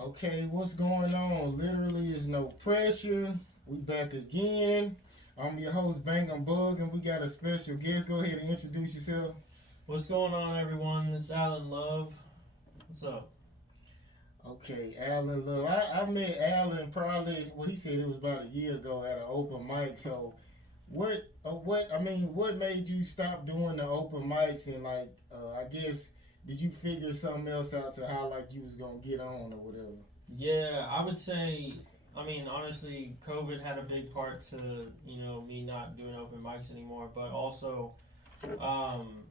Okay, what's going on? Literally is no pressure. We back again. I'm your host, Bang and Bug, and we got a special guest. Go ahead and introduce yourself. What's going on, everyone? It's Allan Love. What's up? Okay, Allan Love. I met Allan probably, well, he said it was about a year ago at an open mic. So, what made you stop doing the open mics and I guess, did you figure something else out to how like you was gonna get on or whatever? Yeah, I would say, honestly, COVID had a big part to, me not doing open mics anymore. But also, um,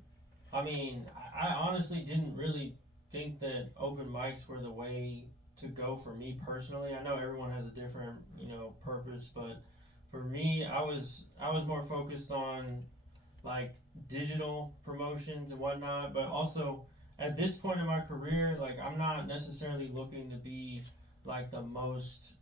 I honestly didn't really think that open mics were the way to go for me personally. I know everyone has a different, purpose, but for me, I was more focused on like digital promotions and whatnot, but also at this point in my career, like I'm not necessarily looking to be like the most,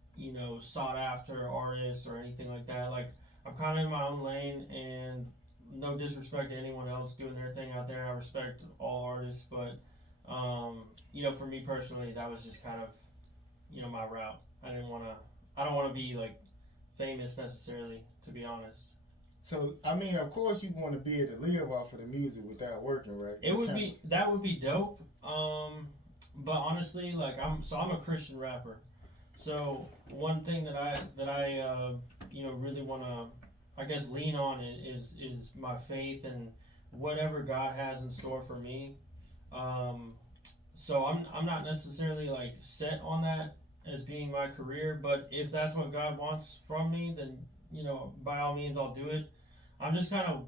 sought after artist or anything like that. Like I'm kind of in my own lane, and no disrespect to anyone else doing their thing out there. I respect all artists, but for me personally, that was just kind of, my route. I don't want to be like famous necessarily, to be honest. So, I mean, of course, you want to be able to live off of the music without working, right? It would be that would be dope. But honestly, like I'm a Christian rapper. So one thing that I really want to, I guess, lean on is my faith and whatever God has in store for me. Um, so I'm not necessarily like set on that as being my career, but if that's what God wants from me, then by all means I'll do it. I'm just kind of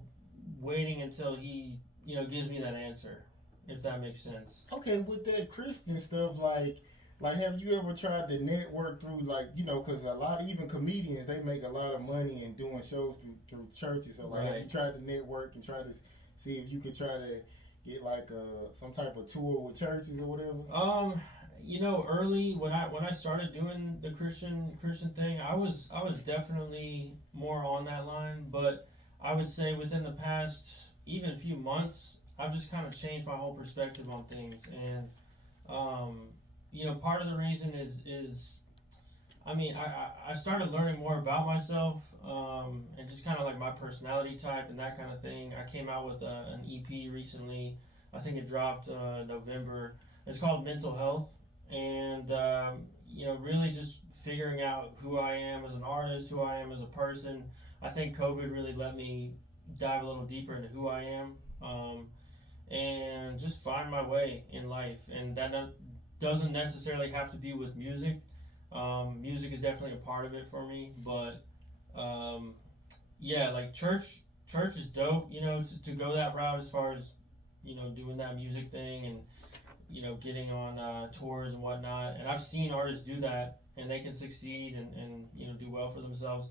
waiting until He gives me that answer, if that makes sense. Okay, with that Christian stuff, like, have you ever tried to network through, like, because a lot of even comedians they make a lot of money in doing shows through churches. So, like, have you Right. tried to network and try to see if you could try to get like some type of tour with churches or whatever? Early when I started doing the Christian thing, I was definitely more on that line, but I would say within the past even few months, I've just kind of changed my whole perspective on things, and um, part of the reason is I started learning more about myself, and just kind of like my personality type and that kind of thing. I came out with an EP recently. I think it dropped November. It's called Mental Health, and really just figuring out who I am as an artist, who I am as a person. I think COVID really let me dive a little deeper into who I am, and just find my way in life. And that doesn't necessarily have to be with music. Music is definitely a part of it for me, but um, yeah, like church is dope. To go that route as far as doing that music thing and getting on tours and whatnot. And I've seen artists do that, and they can succeed and do well for themselves.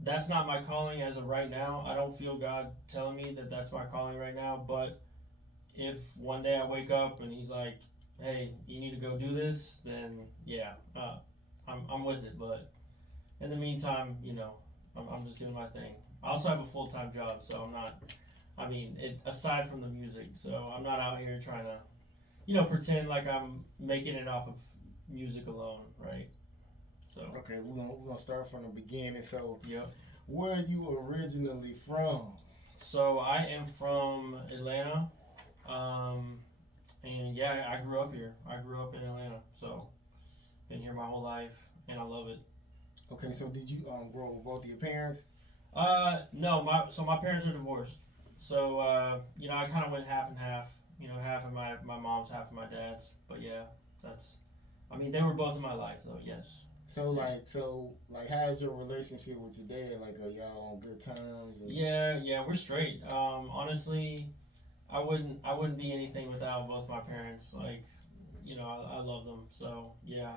That's not my calling as of right now. I don't feel God telling me that that's my calling right now. But if one day I wake up and He's like, "Hey, you need to go do this," then yeah, I'm with it. But in the meantime, I'm just doing my thing. I also have a full time job, so I'm not. Aside from the music, so I'm not out here trying to, pretend like I'm making it off of music alone, right? So. Okay, we're gonna start from the beginning. So, Yep. where are you originally from? So I am from Atlanta, um, and yeah, I grew up here. I grew up in Atlanta, so been here my whole life, and I love it. Okay, so did you grow up with both of your parents? No, my parents are divorced, so I kind of went half and half. Half of my mom's, half of my dad's. But yeah, that's. They were both in my life, though. Yes. So, how's your relationship with your dad? Like, are y'all on good terms? Or? Yeah, we're straight. Honestly, I wouldn't be anything without both my parents. Like, I love them. So yeah,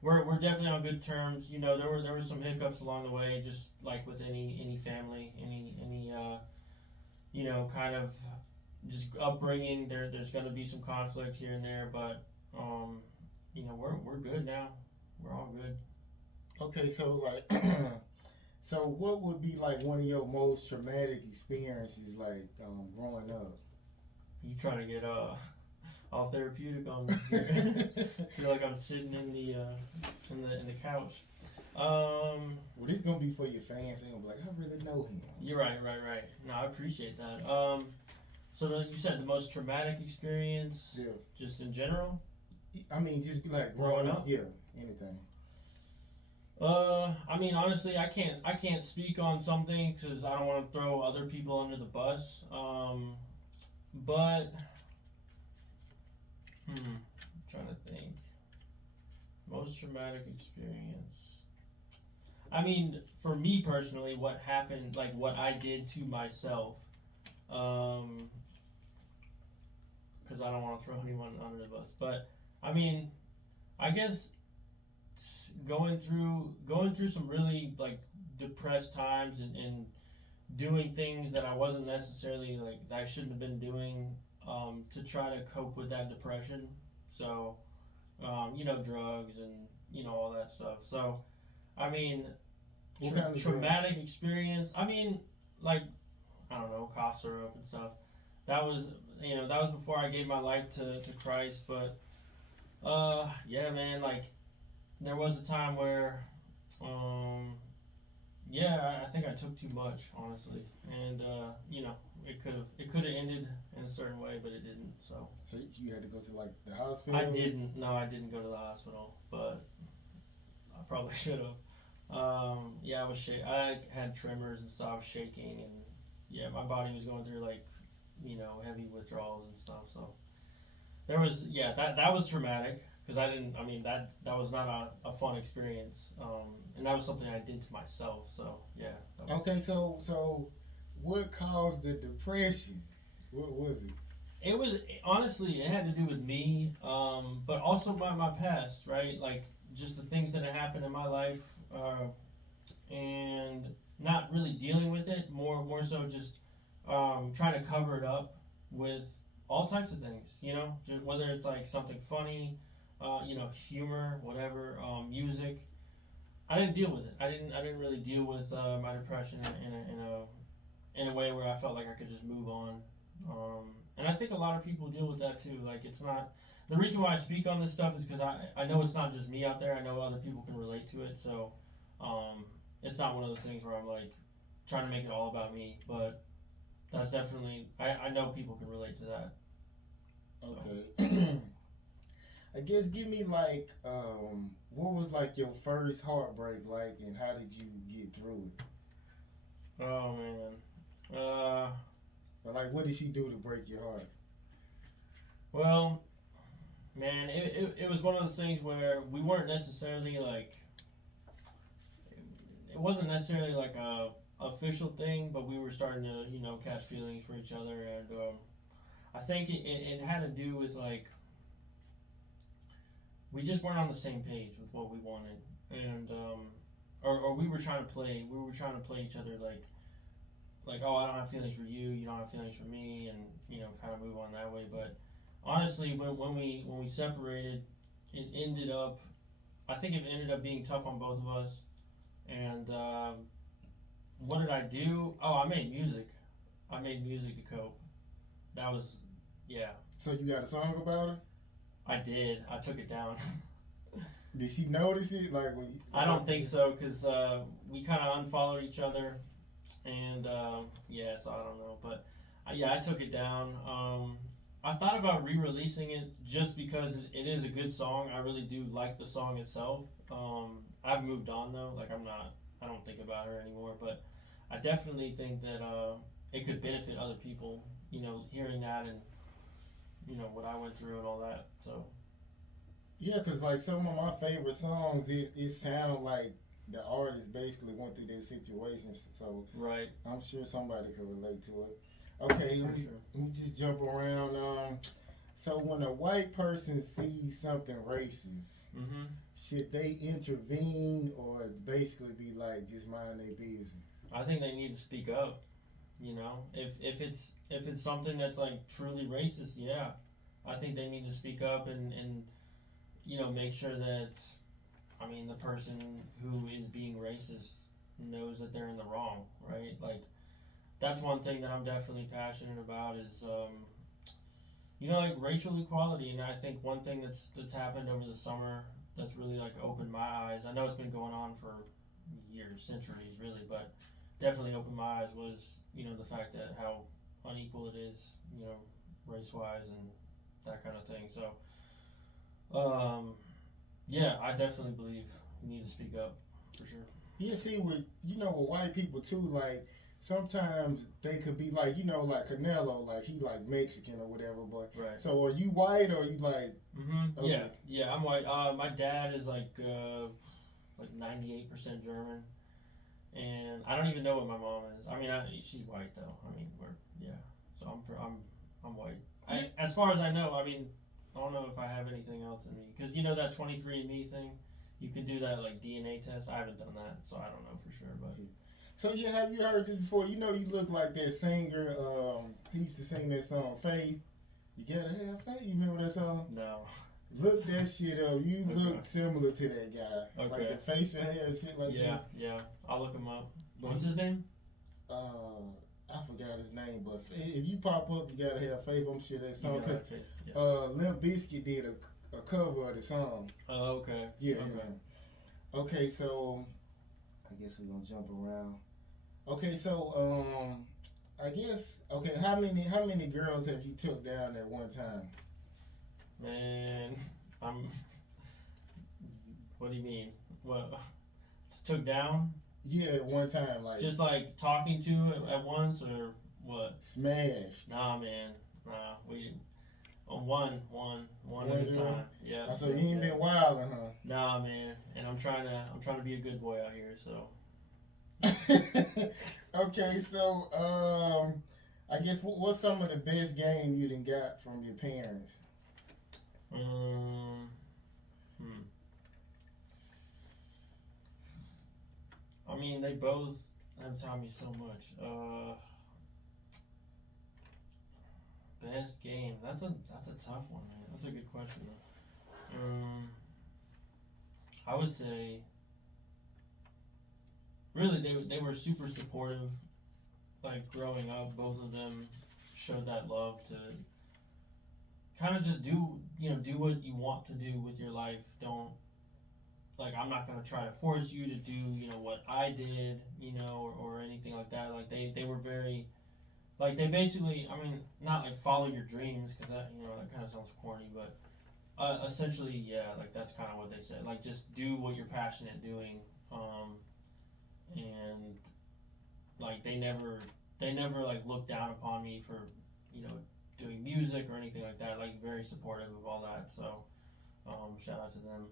we're definitely on good terms. There were some hiccups along the way, just like with any family, any kind of just upbringing. There's gonna be some conflict here and there, but we're good now. We're all good. Okay, so like, so what would be like one of your most traumatic experiences, like growing up? You trying to get all therapeutic on here. Feel like I'm sitting in the couch. Well, this gonna be for your fans. They gonna be like, I really know him. You're right. No, I appreciate that. So you said the most traumatic experience, Yeah. just in general. I mean, just like Growing up? Yeah, anything. I mean, honestly, I can't speak on something because I don't want to throw other people under the bus. But I'm trying to think. Most traumatic experience. I mean, for me personally, what happened, like what I did to myself, because I don't want to throw anyone under the bus. But I mean, I guess going through some really like depressed times and doing things that I wasn't necessarily like that I shouldn't have been doing to try to cope with that depression. So drugs and all that stuff. So I mean, traumatic experience. I mean, like I don't know, cough syrup and stuff. That was before I gave my life to Christ. But yeah, man, like there was a time where I think I took too much, honestly, and it could have ended in a certain way, but it didn't. So you had to go to like the hospital. I didn't. No, I didn't go to the hospital, but I probably should have. I was I had tremors and stuff, shaking, and my body was going through like heavy withdrawals and stuff. So there was that was traumatic because that was not a fun experience, and that was something I did to myself. So Okay, so what caused the depression? What was it? It was honestly it had to do with me, but also by my past, right? Like just the things that had happened in my life, and not really dealing with it. More so just trying to cover it up with all types of things. Whether it's like something funny, humor, whatever, music. I didn't deal with it. I didn't really deal with my depression in a way where I felt like I could just move on. And I think a lot of people deal with that too. Like it's not the reason why I speak on this stuff is because I know it's not just me out there. I know other people can relate to it. So it's not one of those things where I'm like trying to make it all about me. But that's definitely I know people can relate to that. Okay. I guess give me like what was like your first heartbreak like, and how did you get through it? Oh man. Or like what did she do to break your heart? Well, man, it was one of those things where we weren't necessarily like it wasn't necessarily like a official thing, but we were starting to catch feelings for each other, and I think it had to do with like we just weren't on the same page with what we wanted, and or we were trying to play each other like oh, I don't have feelings for you, you don't have feelings for me, and kind of move on that way. But honestly, when we separated, it ended up being tough on both of us. And what did I do? Oh, I made music to cope. That was So you got a song about it? I did. I took it down. Did she notice it? Like when I don't think so, because we kind of unfollowed each other, and so I don't know, but I took it down. I thought about re-releasing it just because it is a good song. I really do like the song itself. I've moved on though. Like I don't think about her anymore, but I definitely think that it could benefit other people. Hearing that and what I went through and all that. So. Yeah, cause like some of my favorite songs, it sound like the artist basically went through their situations. So right. I'm sure somebody could relate to it. Okay, let me just jump around. So when a white person sees something racist, should they intervene or basically be like just mind their business? I think they need to speak up. If it's something that's like truly racist, I think they need to speak up and make sure that the person who is being racist knows that they're in the wrong, right? Like that's one thing that I'm definitely passionate about is you know, like racial equality. And I think one thing that's happened over the summer that's really like opened my eyes. I know it's been going on for years, centuries, really, but definitely opened my eyes was, you know, the fact that how unequal it is, you know, race wise and that kind of thing. So, yeah, I definitely believe you need to speak up for sure. Yeah, see, with white people too, like sometimes they could be like, like Canelo, like he like Mexican or whatever. But Right. so are you white or are you like? Okay. Yeah, I'm white. My dad is like 98% German, and I don't even know what my mom is. I mean, she's white though. I mean, so I'm white. As far as I know, I mean, I don't know if I have anything else in me because you know that 23andMe thing. You can do that like DNA test. I haven't done that, so I don't know for sure. But so yeah, have you heard this before? You know, you look like that singer. He used to sing that song Faith. You gotta have faith. You remember that song? No. Look that shit up. You look similar to that guy. Okay. Like the facial hair and shit like that. Yeah. I'll look him up. What's his name? I forgot his name, but if you pop up, you gotta have faith. I'm sure that song. Limp Bizkit did a cover of the song. Oh, okay. Yeah. Okay, so I guess we're gonna jump around. Okay, so I guess how many girls have you took down at one time? Man, what do you mean? What took down? Yeah, at one time, like just like talking to at once or what? Smashed. Nah, man. Nah, we on one at a time. Yeah. So you ain't been wildin', huh? Nah, man. And I'm trying to be a good boy out here. So. Okay, so I guess what's some of the best game you done got from your parents? I mean, they both have taught me so much. Best game? That's a tough one, man. That's a good question. I would say, really, they were super supportive. Like growing up, both of them showed that love to kind of just do what you want to do with your life. Don't, like, I'm not going to try to force you to do, what I did, or anything like that. Like, they were very, like, they basically, I mean, not like follow your dreams, because that, that kind of sounds corny, but essentially, yeah, like, that's kind of what they said. Like, just do what you're passionate doing, and, like, they never, like, looked down upon me for, doing music or anything like that. Like, very supportive of all that, so, shout out to them.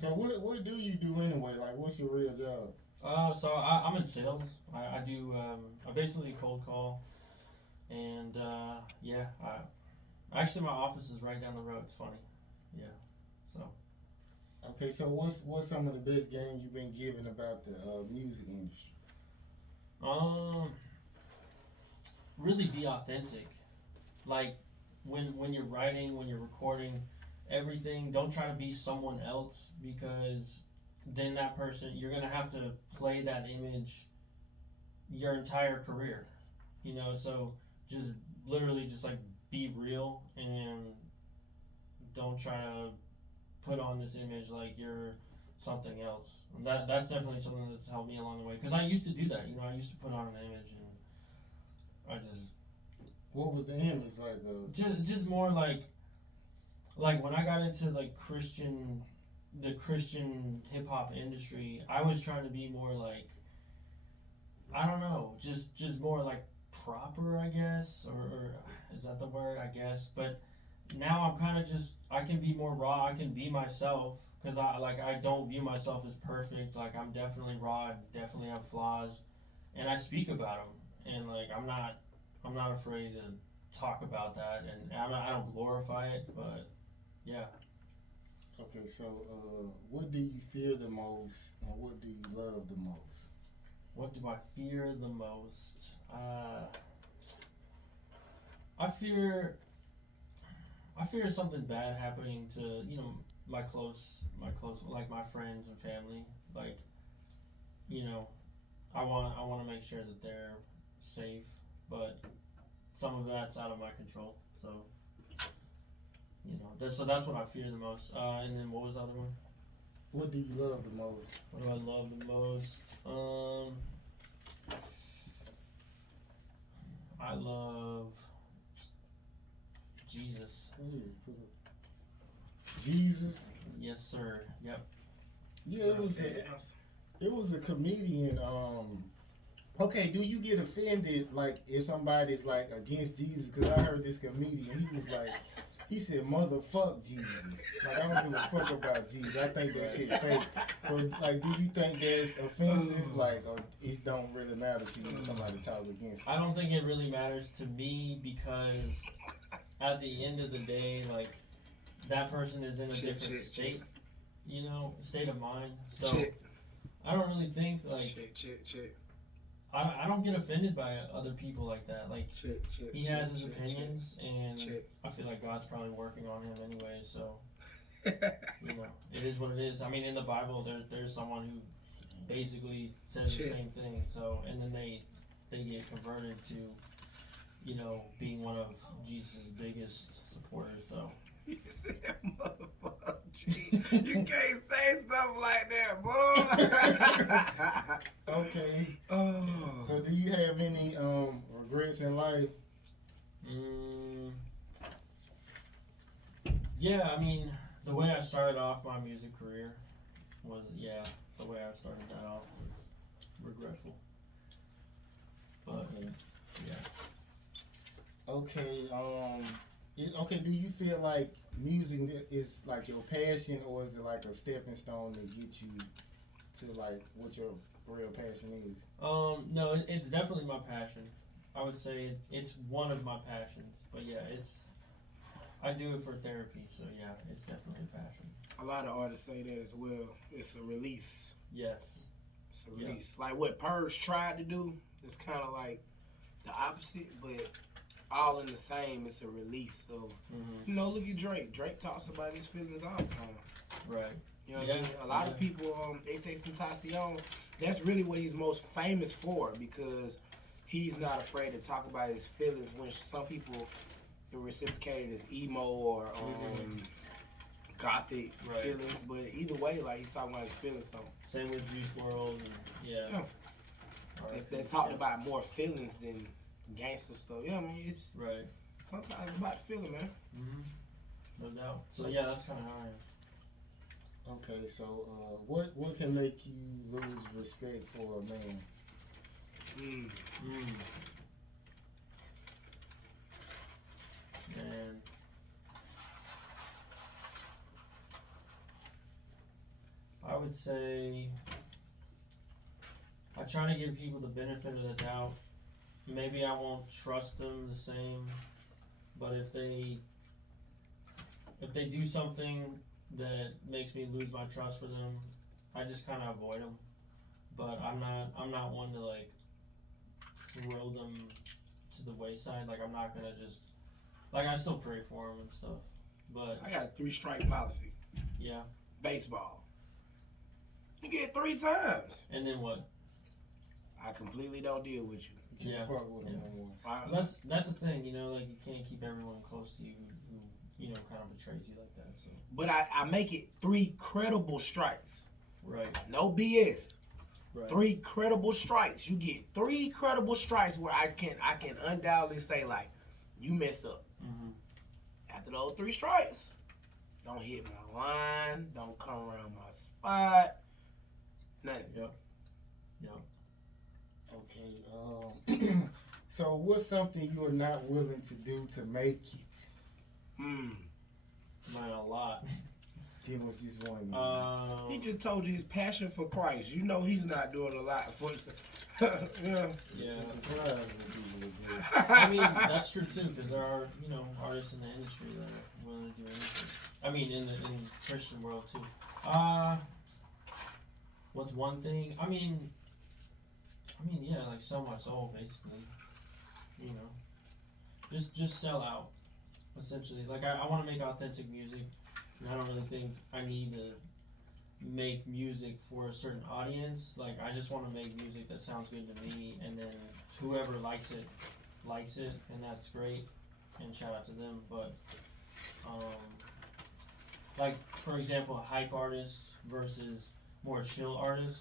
So what do you do anyway? Like, what's your real job? So I'm in sales. I do, I basically cold call, and, yeah, actually my office is right down the road. It's funny. Yeah, so. Okay, so what's some of the best games you've been given about the music industry? Really be authentic. Like, when you're writing, when you're recording, everything, don't try to be someone else, because then that person, you're gonna have to play that image your entire career, so just literally just like be real and don't try to put on this image like you're something else. And that's definitely something that's helped me along the way, because I used to do that. I used to put on an image, and I just. What was the image like? Just more like when I got into like the Christian hip hop industry, I was trying to be more like, I don't know, just more like proper, I guess, or is that the word? I guess. But now I'm kind of I can be more raw. I can be myself, because I don't view myself as perfect. Like, I'm definitely raw. I definitely have flaws, and I speak about them. And like I'm not afraid to talk about that, and I don't glorify it, but yeah. Okay, so what do you fear the most, and what do you love the most? What do I fear the most? I fear something bad happening to my close, like my friends and family. Like, I want to make sure that they're safe, but some of that's out of my control. So You know, that's what I fear the most. And then what was the other one? What do you love the most? What do I love the most? I love Jesus. Jesus. Yes, sir. Yep. Yeah, it was a comedian. Okay, do you get offended like if somebody's like against Jesus? Because I heard this comedian. He was like, he said, "Motherfuck Jesus." Like I don't give a fuck about Jesus. I think that shit fake. So like, do you think that's offensive? Like, or it don't really matter to you when somebody talk against you? I don't think it really matters to me because at the end of the day, like that person is in a different state. You know, state of mind. So I don't really think like I don't get offended by other people like that. Like he has his opinions, and I feel like God's probably working on him anyway. So you know, it is what it is. I mean, in the Bible, there's someone who basically says the same thing. So and then they get converted to, you know, being one of Jesus' biggest supporters. So. You said motherfucker. You can't say stuff like that, boy. Okay. Oh. So do you have any regrets in life? Yeah, I mean, the way I started off my music career was, the way I started that off was regretful. But, Okay, okay, do you feel like music is like your passion, or is it like a stepping stone that gets you to like what your real passion is? No, it's definitely my passion. I would say it's one of my passions, but I do it for therapy, so yeah, it's definitely a passion. A lot of artists say that as well. It's a release. Yes. It's a release. Like what Purge tried to do, it's kind of like the opposite, but all in the same. It's a release. So, you know, look at Drake. Drake talks about his feelings all the time. Right. You know what I mean? A lot of people, they say Tentacion, that's really what he's most famous for, because he's not afraid to talk about his feelings, when some people reciprocate it as emo or gothic feelings. But either way, like, he's talking about his feelings. So same with Juice WRLD. They talked about more feelings than gangster stuff. Yeah, I mean, it's sometimes it's about feeling, man. No doubt. So yeah, that's kind of how I am. Okay, so what can make you lose respect for a man? Man, I would say I try to give people the benefit of the doubt. Maybe I won't trust them the same, but if they do something that makes me lose my trust for them, I just kind of avoid them. But I'm not one to like throw them to the wayside. Like I'm not gonna just like I still pray for them and stuff. But I got a 3-strike policy. Yeah. Baseball. You get 3 times. And then what? I completely don't deal with you. Yeah. Fuck with them anymore. That's the thing, you know, like you can't keep everyone close to you who you know kind of betrays you like that. So. But I make it 3 credible strikes. Right. No BS. Right. 3 credible strikes. You get 3 credible strikes where I can undoubtedly say, like, you messed up. After those 3 strikes, don't hit my line, don't come around my spot, nothing. Yep. Okay. So what's something you are not willing to do to make it? Man, a lot. Give us just one. He just told you his passion for Christ. You know he's not doing a lot for Yeah. I mean, that's true too, because there are, you know, artists in the industry that are willing to do anything. I mean, in the Christian world too. What's one thing? I mean, yeah, like sell my soul, basically. You know, just sell out, essentially. Like I want to make authentic music, and I don't really think I need to make music for a certain audience. Like I just want to make music that sounds good to me, and then whoever likes it, and that's great, and shout out to them. But Like for example, a hype artist versus more chill artist.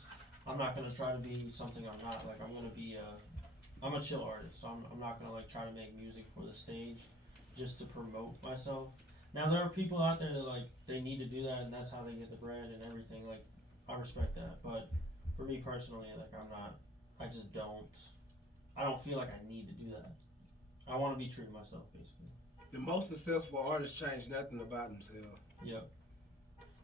I'm not gonna try to be something I'm not. Like I'm a chill artist. So I'm not gonna like try to make music for the stage, just to promote myself. Now there are people out there that like they need to do that and that's how they get the bread and everything. Like I respect that, but for me personally, like I'm not. I just don't. I don't feel like I need to do that. I want to be true to myself, basically. The most successful artists change nothing about themselves. Yep.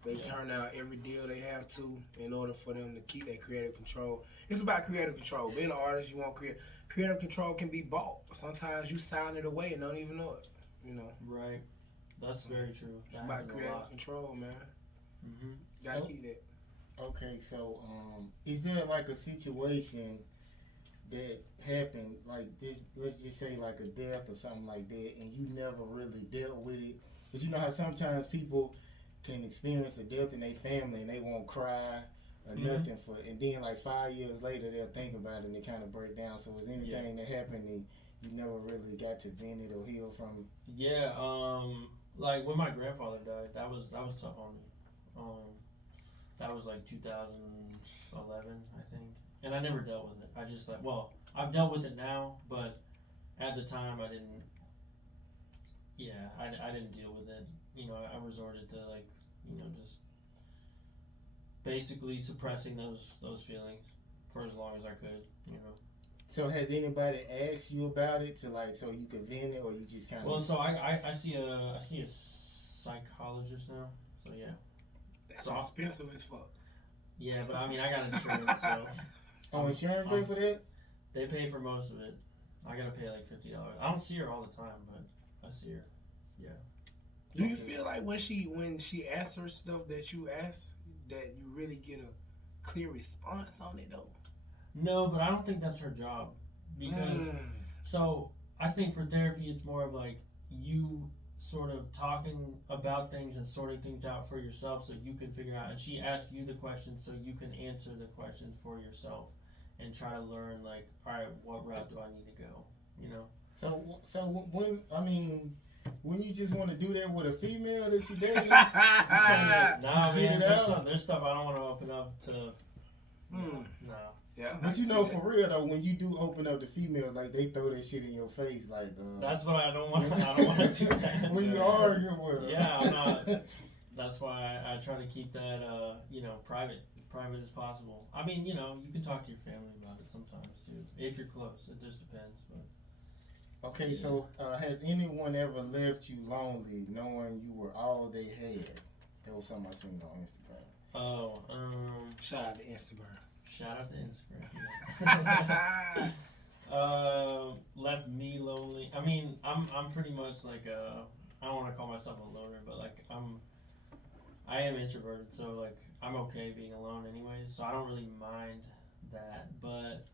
They turn out every deal they have to in order for them to keep their creative control. It's about creative control. Being an artist, you want creative control can be bought. Sometimes you sign it away and don't even know it. You know. Right. That's very true. It's about creative control, man. Mhm. Gotta keep that. Okay, so is there like a situation that happened like this? Let's just say like a death or something like that, and you never really dealt with it. Because you know how sometimes people can experience a death in their family and they won't cry or nothing for, and then like 5 years later they'll think about it and they kind of break down. So was anything that happened and you never really got to vent it or heal from it? Yeah. Like when my grandfather died, that was tough on me. That was like 2011, I think, and I never dealt with it. I just like, well, I've dealt with it now, but at the time I didn't. Yeah, I didn't deal with it. You know, I resorted to like, you know, just basically suppressing those feelings for as long as I could. You know. So has anybody asked you about it to like so you could vent it, or you just kind of? Well, so I see a psychologist now. So yeah. That's expensive as fuck. Yeah, but I mean I got insurance, so. Oh, insurance pay for that? They pay for most of it. I gotta pay like $50. I don't see her all the time, but I see her. Yeah. Do you feel like when she answers stuff that you ask, that you really get a clear response on it though? No, but I don't think that's her job. Because so I think for therapy it's more of like you sort of talking about things and sorting things out for yourself so you can figure out, and she asks you the questions so you can answer the questions for yourself and try to learn like, all right, what route do I need to go, you know? So when you just want to do that with a female that you dating, nah, man, there's stuff I don't want to open up to. No. Yeah, but you know, for real though, when you do open up to females, like they throw that shit in your face, like. That's what I don't want. I don't want to do that. When you argue with them. Yeah, I'm not. That's why I try to keep that, you know, private as possible. I mean, you know, you can talk to your family about it sometimes too, if you're close. It just depends, but. Okay, so has anyone ever left you lonely, knowing you were all they had? That was something I seen on Instagram. Oh, shout out to Instagram. Shout out to Instagram. Left me lonely. I mean, I'm pretty much like I don't want to call myself a loner, but like I am introverted, so like I'm okay being alone anyway, so I don't really mind that. But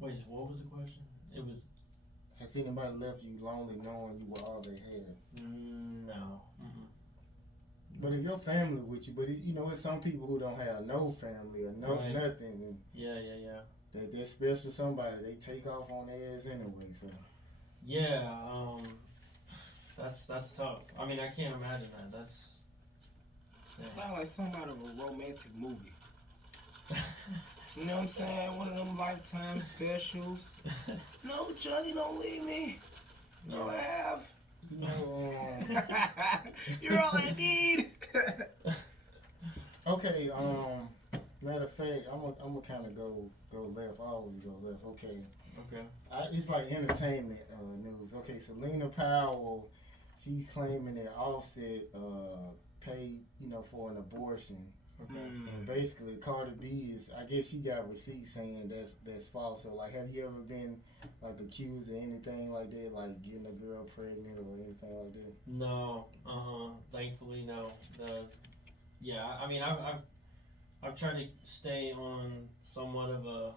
wait, what was the question? It was. Has anybody left you lonely, knowing you were all they had? No. Mm-mm. But if your family with you, but you know, it's some people who don't have no family or nothing. And yeah. They're special somebody. They take off on their ass anyway. So. Yeah, that's tough. I mean, I can't imagine that. That's. It sounds like something out of a romantic movie. You know what I'm saying? One of them Lifetime specials. No, Johnny, don't leave me. No, laugh. No. You're all I need. Okay. Matter of fact, I'm gonna kind of go left. I always go left. Okay. It's like entertainment news. Okay, Selena Powell, she's claiming that Offset paid, you know, for an abortion. Okay. And basically, Cardi B is, I guess she got receipts saying that's false. So, like, have you ever been, like, accused of anything like that, like getting a girl pregnant or anything like that? No. Thankfully, no. Yeah, I mean, I've tried to stay on somewhat of a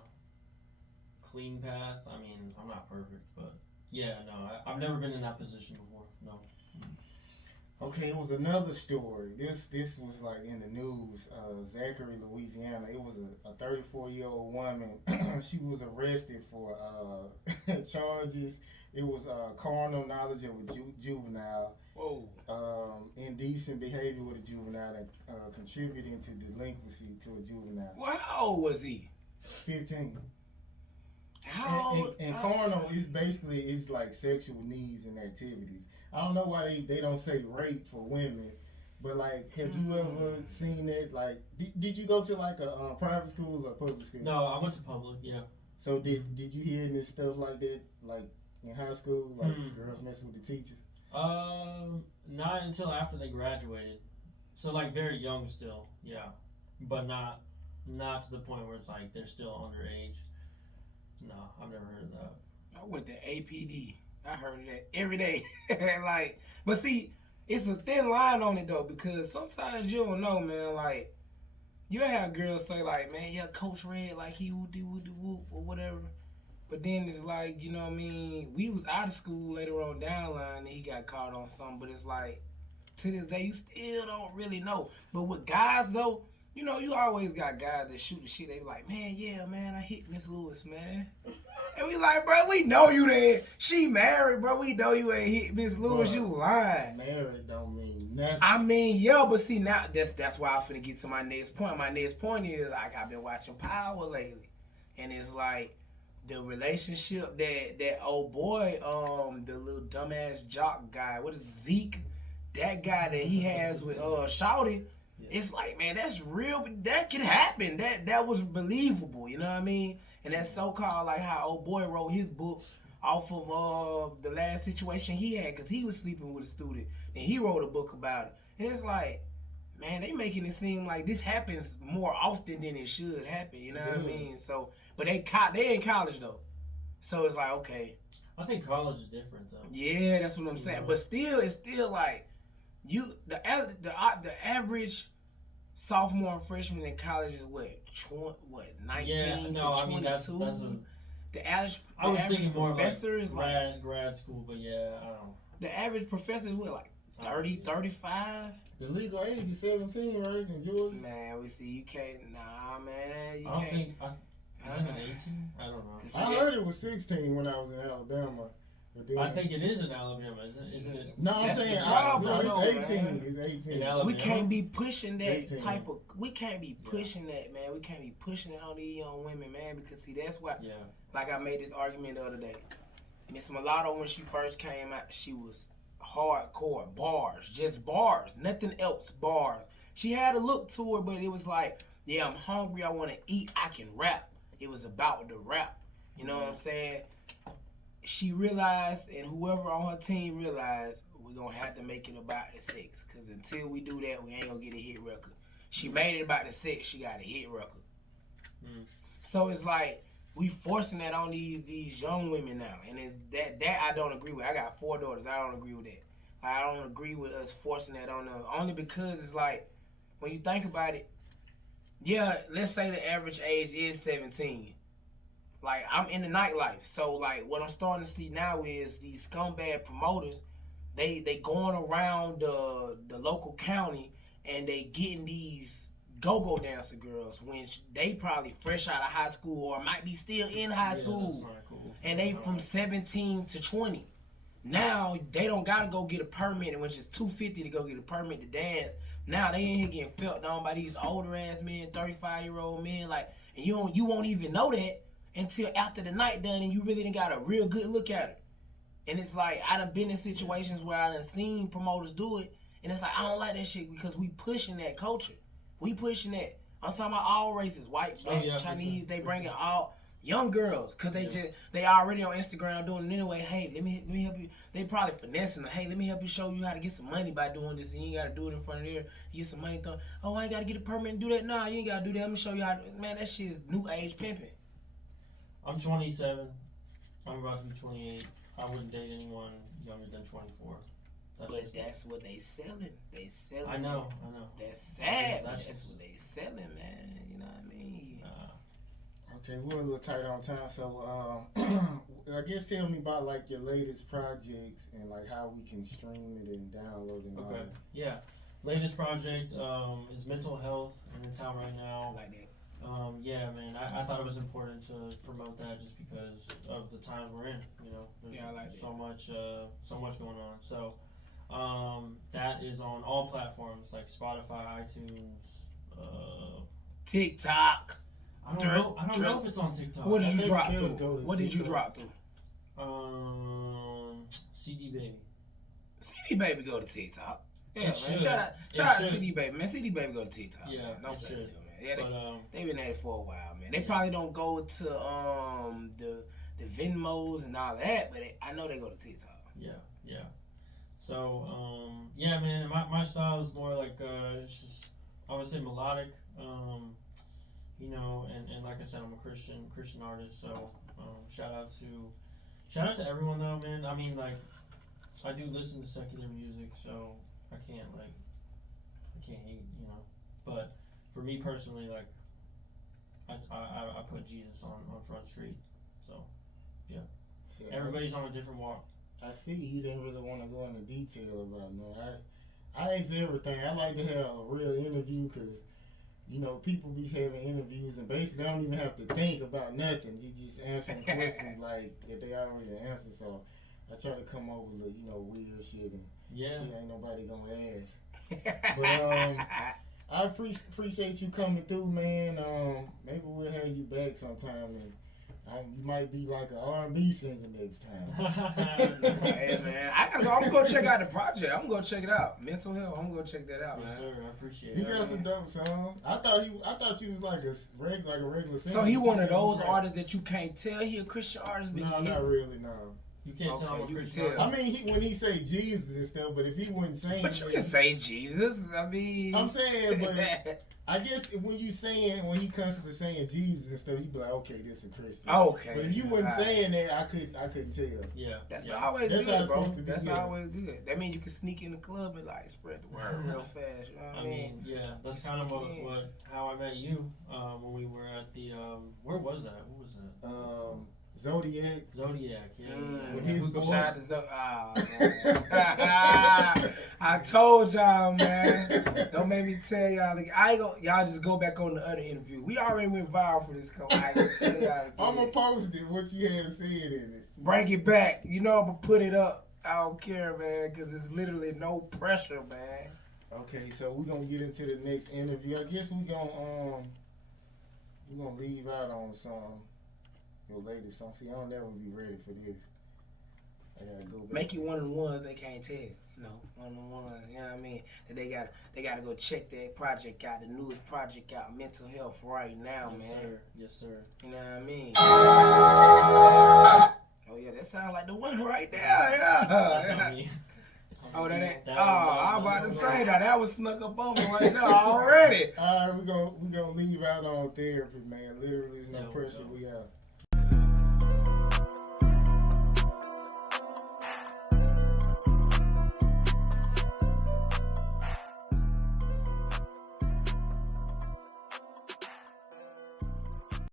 clean path. I mean, I'm not perfect, but yeah, no, I've never been in that position before. No. Okay, it was another story. This was like in the news. Zachary, Louisiana. It was a 34-year-old woman. She was arrested for charges. It was carnal knowledge of a juvenile. Whoa. Indecent behavior with a juvenile and contributing to delinquency to a juvenile. Well, how old was he? 15. How old? And carnal is basically it's like sexual needs and activities. I don't know why they don't say rape for women, but like, have you ever seen it? Like, did you go to like a private school or public school? No, I went to public. Yeah. So did you hear any stuff like that, like in high school, like girls messing with the teachers? Not until after they graduated. So like very young still, yeah, but not to the point where it's like they're still underage. No, I've never heard of that. I went to APD. I heard of that every day. Like, but see, it's a thin line on it though, because sometimes you don't know, man. Like, you have girls say like, man, yeah, Coach Red, like he woody whoop or whatever. But then it's like, you know what I mean? We was out of school later on down the line and he got caught on something. But it's like, to this day, you still don't really know. But with guys though, you know, you always got guys that shoot the shit. They be like, man, yeah, man, I hit Miss Lewis, man. And we like, bro, we know you there. She married, bro. We know you ain't hit Miss Lewis. Bro, you lying. Married don't mean nothing. I mean, yeah, but see, now that's why I'm finna get to my next point. My next point is, like, I've been watching Power lately. And it's like, the relationship that old boy, the little dumbass jock guy, what is Zeke? That guy that he has with Shawty. It's like, man, that's real. That can happen. That was believable. You know what I mean? And that's so-called like how old boy wrote his book off of the last situation he had because he was sleeping with a student. And he wrote a book about it. And it's like, man, they making it seem like this happens more often than it should happen. You know what I mean? So, but they in college though. So it's like, okay. I think college is different though. Yeah, that's what I'm saying. But still, it's still like the average sophomore and freshman in college is what 19 to 22. The average professor is like grad school, but yeah, I don't know. The average professor is what, like 30, 35? The legal age is 17, right, in Georgia? Man, we see you can't. Nah, man, you I don't can't. think. Isn't it 18? I don't know. I heard it was 16 when I was in Alabama. But then, I think it is in Alabama, isn't it? No, I'm saying it's 18. Man. It's 18. We can't be pushing that type of. We can't be pushing that, man. We can't be pushing it on these young women, man. Because see, that's what. Yeah. Like I made this argument the other day. Miss Mulatto, when she first came out, she was hardcore bars, just bars, nothing else, bars. She had a look to her, but it was like, yeah, I'm hungry, I want to eat, I can rap. It was about the rap. You know what I'm saying? She realized, and whoever on her team realized, we're going to have to make it about the sex. Because until we do that, we ain't going to get a hit record. She made it about the sex, she got a hit record. So it's like, we forcing that on these young women now. And it's that I don't agree with. I got 4 daughters. I don't agree with that. I don't agree with us forcing that on them. Only because it's like, when you think about it, yeah, let's say the average age is 17. Like, I'm in the nightlife. So, like, what I'm starting to see now is these scumbag promoters, they going around the local county and they getting these go-go dancer girls when they probably fresh out of high school or might be still in high school. Cool. And they from 17 to 20. Now, they don't got to go get a permit, which is $250 to go get a permit to dance. Now, they in here getting felt on by these older-ass men, 35-year-old men. Like, and you won't even know that until after the night done and you really done got a real good look at it. And it's like, I done been in situations where I done seen promoters do it, and it's like, I don't like that shit because we pushing that culture. We pushing that. I'm talking about all races, white, black, Chinese. Sure. They bring it all young girls because they already on Instagram doing it anyway. Hey, let me help you. They probably finessing them. Hey, let me help you show you how to get some money by doing this. And you ain't got to do it in front of there. You get some money thrown. Oh, I ain't got to get a permit and do that. Nah, you ain't got to do that. Let me show you how to. Man, that shit is new age pimping. I'm 27. I'm about to be 28. I wouldn't date anyone younger than 24. That's what they selling. They selling. I know. That's sad. That's what they selling, man. You know what I mean? Okay, we're a little tight on time, so I guess tell me about like your latest projects and like how we can stream it and download it. Okay. Yeah. Latest project is mental health, and it's out right now. I like that. Yeah, man. I thought it was important to promote that just because of the times we're in. You know, there's Yeah, I like so much going on. So that is on all platforms like Spotify, iTunes, TikTok. I don't know if it's on TikTok. What did you drop to through? What did you drop through? CD Baby. CD Baby go to TikTok. Yeah, It man. should. Shout out to CD Baby, man. CD Baby go to TikTok. Yeah, man. Don't it play should. with them, man. Yeah, But they've been at it for a while, man. They probably don't go to the Venmos and all that, but I know they go to TikTok. Yeah. So yeah, man. My style is more like it's just I would say melodic. You know, and like I said, I'm a Christian artist. So shout out to everyone though, man. I mean, like I do listen to secular music, so I can't hate, you know. But for me personally, like I put Jesus on Front Street. So yeah, So everybody's on a different walk. I see you didn't really want to go into detail about no. I ask everything. I like to have a real interview because, you know, people be having interviews and basically they don't even have to think about nothing. You just answering questions like that they already answered. So I try to come up with, you know, weird shit and shit ain't nobody gonna ask. But I appreciate you coming through, man. Maybe we'll have you back sometime and you might be like an R&B singer next time. Hey man, I'm gonna go check out the project. I'm gonna check it out. Mental health. I'm gonna check that out, Yes, man. sir. I appreciate He it. got some dope songs. I thought you was like a regular singer. So he You one of said those like- artists that you can't tell he a Christian artist, but No, he not really. No. You can't tell Okay, I'm a you can Christian tell. artist. I mean, when he say Jesus and stuff, but if he wasn't saying, But you it, can say Jesus. I mean, I'm saying, but I guess when he comes to saying Jesus and stuff, you be like, okay, this is a Christian. Okay. But if you wasn't Alright. saying that, I couldn't tell. Yeah. That's yeah. always That's how good, it's bro. supposed to be, That's yeah. always good. That means you can sneak in the club and like spread the word real fast. You know what I mean? Yeah, that's kind of how I met you when we were at the where was that? What was that? Zodiac. Zodiac. Yeah. With his boy. Shout out to I told y'all, man. Don't make me tell y'all. I ain't gonna. Y'all just go back on the other interview. We already went viral for this. I ain't gonna tell y'all again. I'm gonna post it. What you had said in it. Bring it back. You know I'm gonna put it up. I don't care, man, because it's literally no pressure, man. Okay, so we're gonna get into the next interview. I guess we're gonna leave out on some your latest song. See, I'll never be ready for this. I gotta go back. Make it one of the ones they can't tell. You know, one of the ones, you know what I mean? That they gotta go check that project out, the newest project out, Mental Health, right now, Yes, man. sir. Yes, sir. You know what I mean? Oh yeah, that sounds like the one right there. Yeah. That's on me. Oh, that ain't. That I was was- about to say that. That was snuck up on me right there already. All right, we're gonna leave out on therapy, man. Literally, there's no Yeah, we pressure. go. We out.